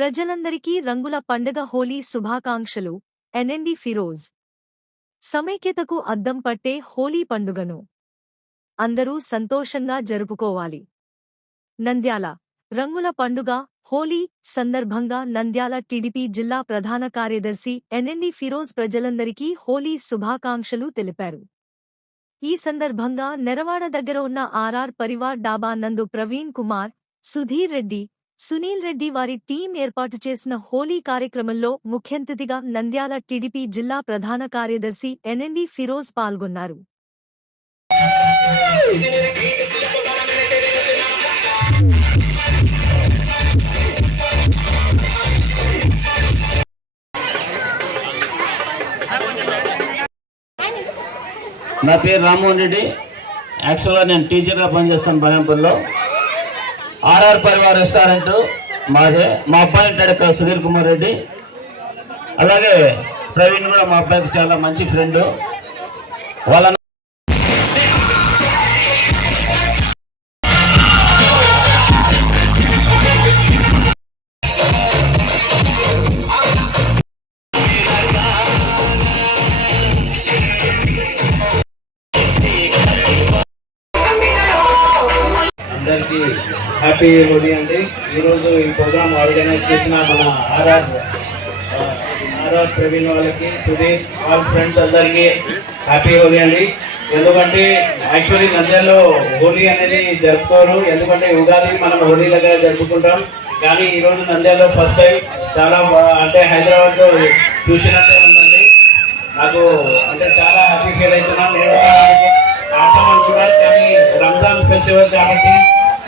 ప్రజలందరికీ రంగుల పండుగ హోలీ శుభాకాంక్షలు. ఎన్ఎండి ఫిరోజ్. సమైక్యతకు అద్దం పట్టే హోలీ పండుగను అందరూ సంతోషంగా జరుపుకోవాలి. నంద్యాల. రంగుల పండుగ హోలీ సందర్భంగా నంద్యాల టీడీపీ జిల్లా ప్రధాన కార్యదర్శి ఎన్ఎండి ఫిరోజ్ ప్రజలందరికీ హోలీ శుభాకాంక్షలు తెలిపారు. ఈ సందర్భంగా నెరవాడ దగ్గర ఉన్న ఆర్ఆర్ పరివార్ డాబా నందు ప్రవీణ్ కుమార్ సుధీర్ రెడ్డి సునీల్ రెడ్డి వారి టీం ఏర్పాటు చేసిన హోలీ కార్యక్రమంలో ముఖ్యంతిథిగా నంద్యాల టీడీపీ జిల్లా ప్రధాన కార్యదర్శి ఎన్ఎండి ఫిరోజ్ పాల్గొన్నారు. నా పేరు రామ్మోహన్ రెడ్డి. యాక్చువల్గా నేను టీచర్గా పనిచేస్తాను బనంపూర్లో ఆర్ఆర్ పరివార్ రెస్టారెంట్ మాదే. మా అబ్బాయి ఉంటాడు ఇక్కడ సుధీర్ కుమార్ రెడ్డి. అలాగే ప్రవీణ్ కూడా మా అబ్బాయికి చాలా మంచి ఫ్రెండ్. వాళ్ళ అందరికీ హ్యాపీ హోలీ అండి. ఈరోజు ఈ ప్రోగ్రామ్ ఆర్గనైజ్ చేసిన మన ఆర్ఆర్ ఆర్ఆర్ ప్రవీణ్ వాళ్ళకి సుధీర్ వాళ్ళ ఫ్రెండ్స్ అందరికీ హ్యాపీ హోలీ అండి. ఎందుకంటే యాక్చువల్లీ నంద్యాలలో హోలీ అనేది జరుపుకోరు. ఎందుకంటే ఉగాది మనం హోలీ దగ్గర జరుపుకుంటాం. కానీ ఈరోజు నంద్యాలలో ఫస్ట్ టైం చాలా అంటే హైదరాబాద్లో చూసినట్టే ఉందండి. నాకు అంటే చాలా హ్యాపీ ఫీల్ అవుతున్నాను నేను కూడా కూడా కానీ రంజాన్ ఫెస్టివల్ కాబట్టి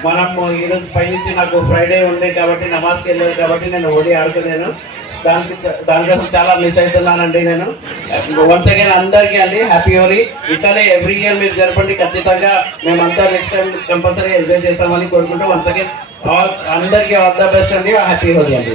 మనము ఈరోజు పైనుంచి నాకు ఫ్రైడే ఉండే కాబట్టి నమాజ్కి వెళ్ళాను కాబట్టి నేను ఓడి ఆడుతున్నాను దానికి దానికోసం చాలా మిస్ అవుతున్నానండి నేను. వన్స్ అగైన్ అందరికీ అండి హ్యాపీ హోలీ ఇట్లానే ఎవ్రీ ఇయర్ మీరు జరపండి ఖచ్చితంగా మేమంతా నెక్స్ట్ టైం కంపల్సరీ ఎంజాయ్ చేస్తామని కోరుకుంటూ వన్స్ అగైన్ అందరికీ ఆల్ ద బెస్ట్ అండి హ్యాపీ హోలీ అండి.